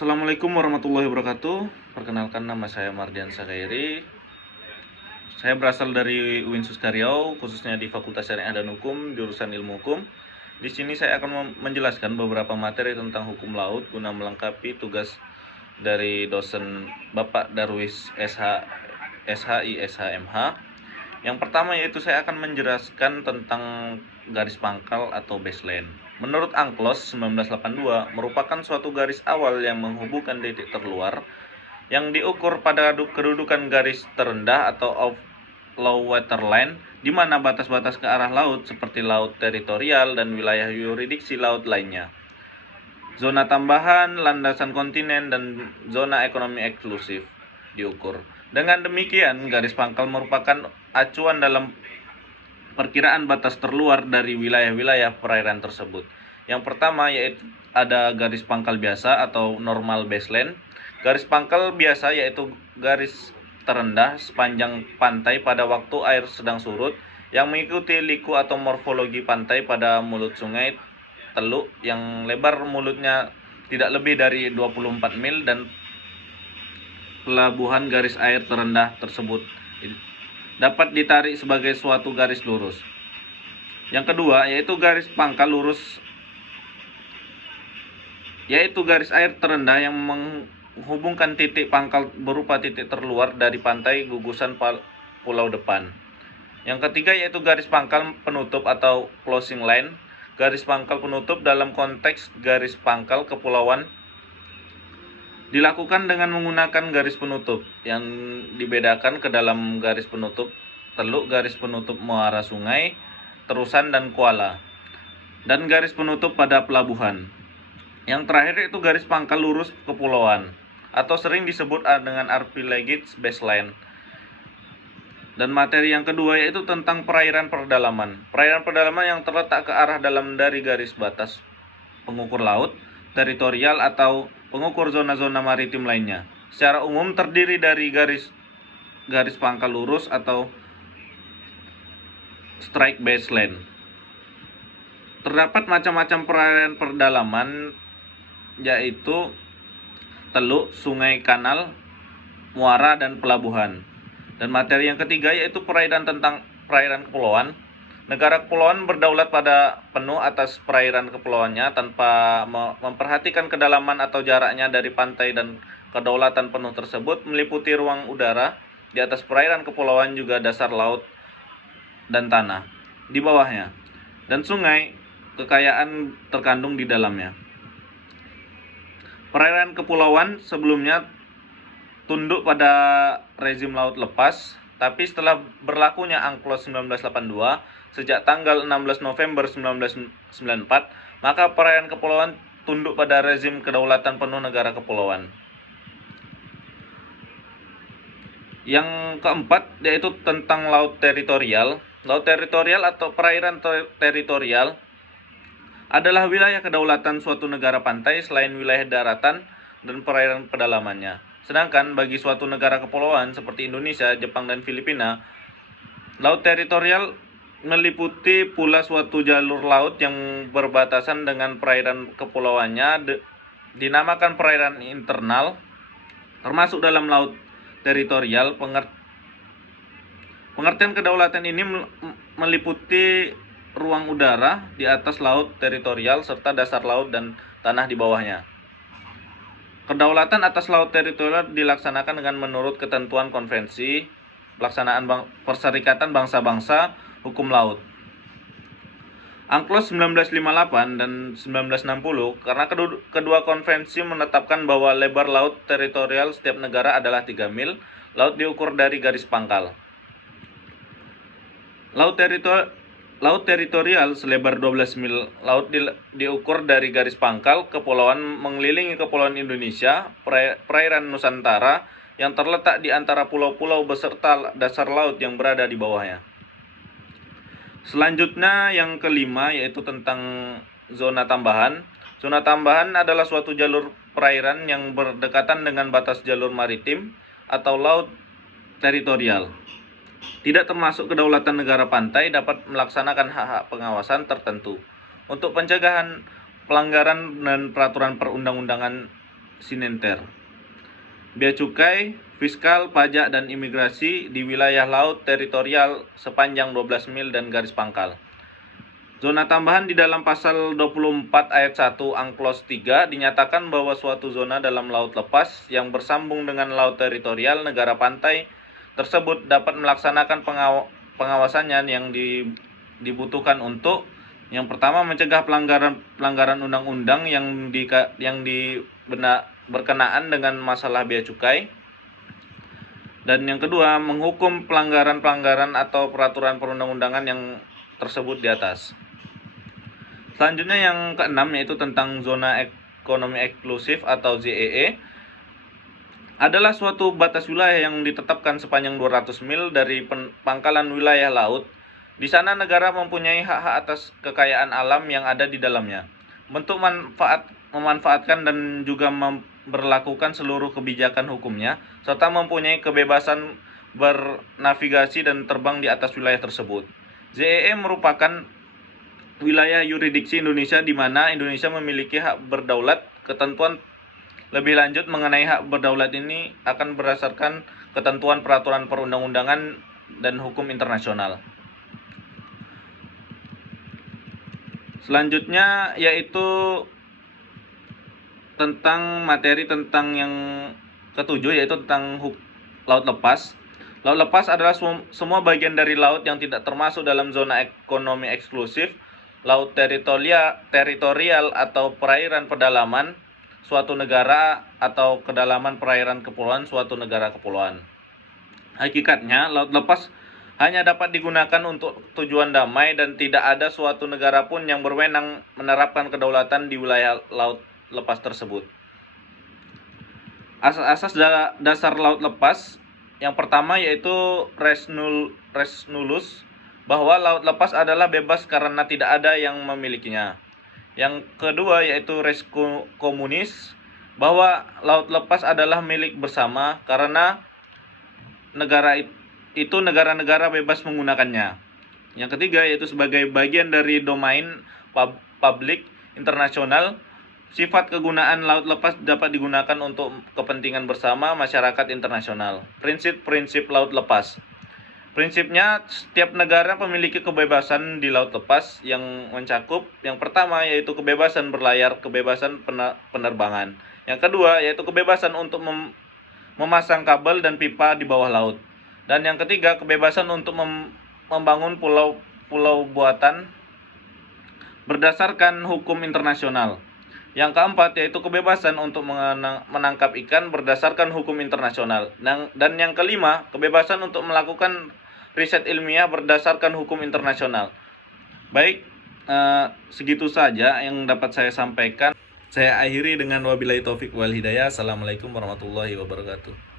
Assalamualaikum warahmatullahi wabarakatuh. Perkenalkan, nama saya Mardian Sakairi. Saya berasal dari UIN Suskaryau, khususnya di Fakultas Syariah dan Hukum, jurusan Ilmu Hukum. Di sini saya akan menjelaskan beberapa materi tentang hukum laut guna melengkapi tugas dari dosen Bapak Darwis SHI SHMH. Yang pertama yaitu saya akan menjelaskan tentang garis pangkal atau baseline. Menurut UNCLOS 1982 merupakan suatu garis awal yang menghubungkan titik terluar yang diukur pada kedudukan garis terendah atau off low water line, di mana batas-batas ke arah laut seperti laut teritorial dan wilayah yurisdiksi laut lainnya, zona tambahan, landasan kontinen, dan zona ekonomi eksklusif diukur. Dengan demikian, garis pangkal merupakan acuan dalam perkiraan batas terluar dari wilayah-wilayah perairan tersebut. Yang pertama yaitu ada garis pangkal biasa atau normal baseline. Garis pangkal biasa yaitu garis terendah sepanjang pantai pada waktu air sedang surut yang mengikuti liku atau morfologi pantai pada mulut sungai teluk yang lebar mulutnya tidak lebih dari 24 mil dan pelabuhan garis air terendah tersebut dapat ditarik sebagai suatu garis lurus. Yang kedua yaitu garis pangkal lurus, yaitu garis air terendah yang menghubungkan titik pangkal berupa titik terluar dari pantai gugusan pulau depan. Yang ketiga yaitu garis pangkal penutup atau closing line. Garis pangkal penutup dalam konteks garis pangkal kepulauan dilakukan dengan menggunakan garis penutup yang dibedakan ke dalam garis penutup teluk, garis penutup muara sungai, terusan, dan kuala, dan garis penutup pada pelabuhan. Yang terakhir itu garis pangkal lurus kepulauan atau sering disebut dengan archipelagic baseline. Dan materi yang kedua yaitu tentang perairan pedalaman. Perairan pedalaman yang terletak ke arah dalam dari garis batas pengukur laut, teritorial, atau pengukur zona-zona maritim lainnya. Secara umum terdiri dari garis pangkal lurus atau strike baseline. Terdapat macam-macam perairan pedalaman yaitu teluk, sungai, kanal, muara, dan pelabuhan. Dan materi yang ketiga yaitu perairan kepulauan. Negara kepulauan berdaulat pada penuh atas perairan kepulauannya tanpa memperhatikan kedalaman atau jaraknya dari pantai, dan kedaulatan penuh tersebut meliputi ruang udara di atas perairan kepulauan, juga dasar laut dan tanah di bawahnya, dan sungai kekayaan terkandung di dalamnya. Perairan kepulauan sebelumnya tunduk pada rezim laut lepas, tapi setelah berlakunya UNCLOS 1982 sejak tanggal 16 November 1994, maka perairan kepulauan tunduk pada rezim kedaulatan penuh negara kepulauan. Yang keempat yaitu tentang laut teritorial. Laut teritorial atau perairan teritorial adalah wilayah kedaulatan suatu negara pantai selain wilayah daratan dan perairan pedalamannya. Sedangkan bagi suatu negara kepulauan seperti Indonesia, Jepang, dan Filipina, laut teritorial meliputi pula suatu jalur laut yang berbatasan dengan perairan kepulauannya, dinamakan perairan internal. Termasuk dalam laut teritorial, pengertian kedaulatan ini meliputi ruang udara di atas laut teritorial serta dasar laut dan tanah di bawahnya. Kedaulatan atas laut teritorial dilaksanakan dengan menurut ketentuan konvensi pelaksanaan Perserikatan Bangsa-Bangsa Hukum Laut UNCLOS 1958 dan 1960, karena kedua konvensi menetapkan bahwa lebar laut teritorial setiap negara adalah 3 mil. Laut diukur dari garis pangkal. Laut teritorial selebar 12 mil. Laut diukur dari garis pangkal kepulauan mengelilingi kepulauan Indonesia, perairan Nusantara yang terletak di antara pulau-pulau beserta dasar laut yang berada di bawahnya. Selanjutnya yang kelima yaitu tentang zona tambahan. Zona tambahan adalah suatu jalur perairan yang berdekatan dengan batas jalur maritim atau laut teritorial. Tidak termasuk kedaulatan negara pantai, dapat melaksanakan hak-hak pengawasan tertentu untuk pencegahan pelanggaran dan peraturan perundang-undangan Sinenter. Bea cukai, fiskal, pajak, dan imigrasi di wilayah laut teritorial sepanjang 12 mil dan garis pangkal. Zona tambahan di dalam pasal 24 ayat 1 Angklos 3 dinyatakan bahwa suatu zona dalam laut lepas yang bersambung dengan laut teritorial negara pantai tersebut dapat melaksanakan pengawasannya yang dibutuhkan untuk yang pertama mencegah pelanggaran undang-undang yang berkenaan dengan masalah bea cukai, dan yang kedua menghukum pelanggaran atau peraturan perundang-undangan yang tersebut di atas. Selanjutnya yang keenam yaitu tentang zona ekonomi eksklusif atau ZEE adalah suatu batas wilayah yang ditetapkan sepanjang 200 mil dari pangkalan wilayah laut. Di sana negara mempunyai hak-hak atas kekayaan alam yang ada di dalamnya. Bentuk memanfaatkan dan juga memberlakukan seluruh kebijakan hukumnya, serta mempunyai kebebasan bernavigasi dan terbang di atas wilayah tersebut. ZEE merupakan wilayah yurisdiksi Indonesia di mana Indonesia memiliki hak berdaulat. Ketentuan lebih lanjut mengenai hak berdaulat ini akan berdasarkan ketentuan peraturan perundang-undangan dan hukum internasional. Selanjutnya yaitu tentang materi tentang yang ketujuh yaitu tentang laut lepas. Laut lepas adalah semua bagian dari laut yang tidak termasuk dalam zona ekonomi eksklusif, laut teritorial atau perairan pedalaman suatu negara atau kedalaman perairan kepulauan suatu negara kepulauan. Hakikatnya, laut lepas hanya dapat digunakan untuk tujuan damai dan tidak ada suatu negara pun yang berwenang menerapkan kedaulatan di wilayah laut lepas tersebut. Asas-asas dasar laut lepas yang pertama yaitu res nullus, bahwa laut lepas adalah bebas karena tidak ada yang memilikinya. Yang kedua yaitu res communis, bahwa laut lepas adalah milik bersama karena negara-negara bebas menggunakannya. Yang ketiga yaitu sebagai bagian dari domain publik internasional, sifat kegunaan laut lepas dapat digunakan untuk kepentingan bersama masyarakat internasional. Prinsip-prinsip laut lepas. Prinsipnya, setiap negara memiliki kebebasan di laut lepas yang mencakup yang pertama yaitu kebebasan berlayar, kebebasan penerbangan. Yang kedua yaitu kebebasan untuk memasang kabel dan pipa di bawah laut. Dan yang ketiga, kebebasan untuk membangun pulau-pulau buatan berdasarkan hukum internasional. Yang keempat yaitu kebebasan untuk menangkap ikan berdasarkan hukum internasional. Dan yang kelima, kebebasan untuk melakukan riset ilmiah berdasarkan hukum internasional. Baik, segitu saja yang dapat saya sampaikan. Saya akhiri dengan wabillahi taufik wal hidayah. Assalamualaikum warahmatullahi wabarakatuh.